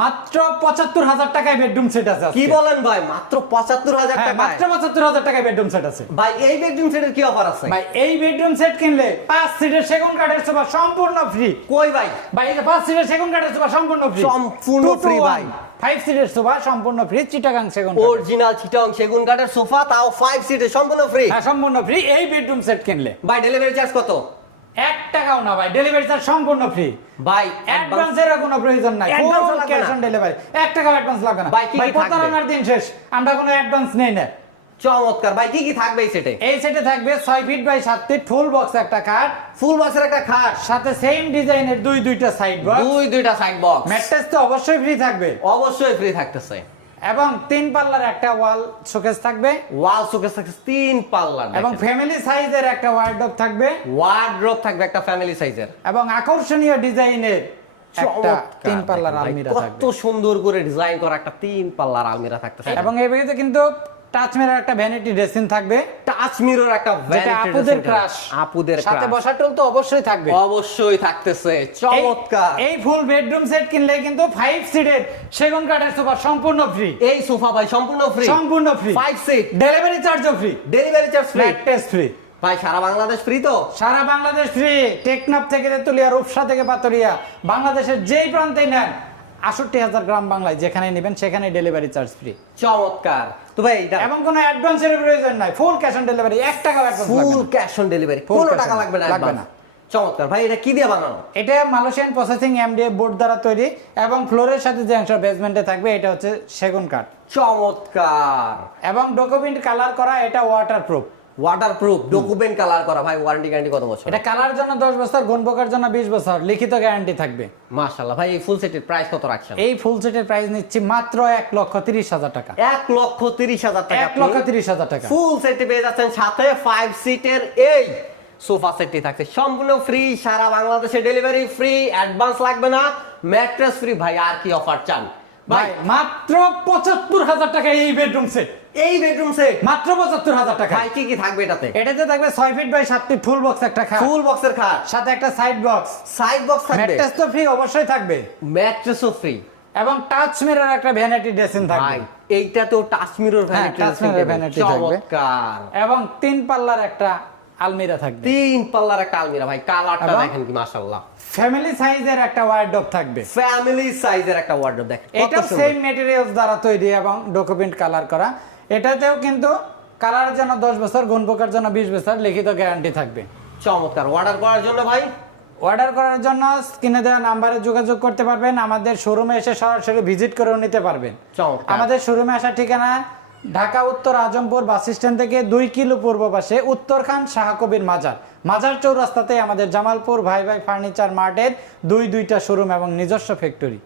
মাত্র ৭৫,০০০ টাকায় bedroom set আছে। কি বলেন ভাই, মাত্র ৭৫,০০০ টাকা? মাত্র ৭৫,০০০ টাকায় বেডরুম সেট আছে ভাই। এই বেডরুম সেটের কি অফার আছে ভাই? এই বেডরুম সেট কিনলে 5 সিটের সেগুন কাঠের সোফা সম্পূর্ণ ফ্রি। কই ভাই? ভাই এই যে 5 সিটের সেগুন কাঠের সোফা সম্পূর্ণ ফ্রি। সম্পূর্ণ ফ্রি ভাই। 5 সিটের সোফা সম্পূর্ণ ফ্রি, চিটাগাং সেগুন কাঠ। অরিজিনাল চিটাগাং সেগুন কাঠের সোফা, তাও 5 সিটের সম্পূর্ণ ফ্রি। হ্যাঁ সম্পূর্ণ ফ্রি এই বেডরুম সেট কিনলে। ভাই ডেলিভারি চার্জ কত? 1 টাকাও না ভাই, ডেলিভারি চার্জ সম্পূর্ণ ফ্রি ভাই অ্যাডভান্সের কোনো প্রয়োজন নাই, অ্যাডভান্স ফুল লাগবে ক্যাশ না। On delivery. 1 টাকা অ্যাডভান্স লাগবে না ভাই, কি কি থাকবে? প্রতারণার দিন শেষ, আমরা কোনো অ্যাডভান্স নেই না। চমৎকার ভাই, কি কি থাকবে এই সেটে? এই সেটে থাকবে 6 feet by 7 feet full box একটা খাট, ফুল বক্সের একটা খাট, সাথে সেম ডিজাইনের দুইটা সাইড বক্স, দুইটা সাইড বক্স। ম্যাট্রেস তো অবশ্যই ফ্রি থাকবে, অবশ্যই ফ্রি থাকতেছে। এবং 3 পাল্লার একটা ওয়াল শোকেস থাকবে, ওয়াল শোকেস থাকছে 3 পাল্লার, এবং ফ্যামিলি সাইজের একটা ওয়ার্ডরোব থাকবে, ওয়ার্ডরোব থাকবে একটা ফ্যামিলি সাইজের, এবং আকর্ষণীয় ডিজাইনের একটা 3 পাল্লার ভাই, আলমিরা থাকবে। কত সুন্দর করে ডিজাইন করা একটা 3 পাল্লার আলমিরা থাকতেছে। এবং এই ভিডিওতে কিন্তু টাচ মিরর একটা ভ্যানিটি ড্রেসিং থাকবে, টাচ মিরর একটা যেটা vanity আপুদের dressing ক্রাশ, table। আপুদের সাথে ক্রাশ বসার টুল তো অবশ্যই থাকবে। অবশ্যই থাকতেছে। চমৎকার। এই ফুল বেডরুম সেট কিনলে কিন্তু 5 সিটের সেগুন কাঠের সোফা সম্পূর্ণ ফ্রি। এই সোফা ভাই সম্পূর্ণ ফ্রি, সম্পূর্ণ ফ্রি 5 সিট, ডেলিভারি চার্জও free, delivery charge free, mattress free. ভাই সারা বাংলাদেশ ফ্রি তো? সারা বাংলাদেশ ফ্রি, টেকনাফ থেকে তেতুলিয়া, রূপসা থেকে পাতুরিয়া, বাংলাদেশের যেই প্রান্তে নেন ৬৮,০০০ গ্রাম বাংলায় যেখানে নেবেন সেখানে ডেলিভারি চার্জ ফ্রি। চমৎকার। তো ভাই এবং কোনো অ্যাডভান্সের প্রয়োজন নাই, ফুল ক্যাশ অন ডেলিভারি, 1 টাকা অ্যাডভান্স লাগবে ফুল না। ক্যাশ অন ডেলিভারি, Full কোনো cash টাকা on- লাগবে না, লাগবে advance। না। চমৎকার ভাই, এটা কি দিয়ে বানানো? এটা মালয়েশিয়ান প্রসেসিং এমডিএফ বোর্ড দ্বারা তৈরি, এবং ফ্লোরের সাথে যে অংশ বেসমেন্টে থাকবে এটা হচ্ছে সেগুন কাঠ, চমৎকার। এবং ডকুমেন্ট কালার করা, এটা ওয়াটারপ্রুফ। ওয়াটারপ্রুফ, ডকুমেন্ট কালার করা। ভাই ওয়ারেন্টি গ্যারান্টি কত বছর? এটা কালার জন্য 10 বছর, গুণ পোকার জন্য 20 বছর, লিখিত গ্যারান্টি থাকবে। মাশাআল্লাহ ভাই, এই ফুল সেটের প্রাইস কত রাখছেন? এই ফুল সেটের প্রাইস নিচ্ছি মাত্র 1,30,000 টাকা। 1,30,000 টাকা। 1,30,000 টাকা ফুল সেটে পেয়ে যাচ্ছেন, সাথে 5 সিটের এই সোফা সেটটি থাকছে সম্পূর্ণ ফ্রি, সারা বাংলাদেশে ডেলিভারি ফ্রি, অ্যাডভান্স লাগবে না, ম্যাট্রেস ফ্রি। ভাই আর কি অফার চান? ভাই মাত্র 75,000 টাকা এই বেডরুম সেট। এই বেডরুম সেট মাত্র 75,000 টাকা। ভাই কি কি থাকবে এটাতে? এটাতে থাকবে 6 feet by 7 feet full box একটা খাট, ফুল বক্সের খাট, সাথে একটা সাইড বক্স, সাইড বক্স থাকবে, ম্যাট্রেস তো ফ্রি অবশ্যই থাকবে, ম্যাট্রেসও ফ্রি, এবং টাচ মিরর একটা ভ্যানিটি ড্রেসিং থাকবে। ভাই এইটাতেও touch mirror vanity touch mirror vanity থাকবে। চমৎকার। এবং 3 পাল্লার একটা আলমিরা থাকবে, 3 পাল্লার একটা আলমিরা। ভাই কালারটা এবং দেখেন কি মাশাআল্লাহ। ফ্যামিলি সাইজের একটা ওয়ার্ডরোব থাকবে, ফ্যামিলি সাইজের একটা ওয়ার্ডরোব দেখেন কত এটা সুন্দর। সেম ম্যাটেরিয়ালস দ্বারা তৈরি এবং ডকুমেন্ট কালার করা। এটাতেও কিন্তু কালারের জন্য 10 বছর, গুণ পোকার জন্য 20 বছর লিখিত গ্যারান্টি থাকবে। চমৎকার। অর্ডার করার জন্য ভাই, অর্ডার করার জন্য স্ক্রিনে দেওয়া নাম্বারে যোগাযোগ করতে পারবেন, আমাদের শোরুমে এসে সরাসরি ভিজিট করেও নিতে পারবেন। চমৎকার। আমাদের শোরুমে আসার ঠিকানা ঢাকা উত্তর আজমপুর বাস স্ট্যান্ড থেকে 2 কিলো পূর্ব পাশে উত্তরখান শাহ কবির মাজার চৌরাস্তাতে আমাদের জামালপুর ভাই ভাই ফার্নিচার মার্টের দুইটা শোরুম এবং নিজস্ব ফ্যাক্টরি।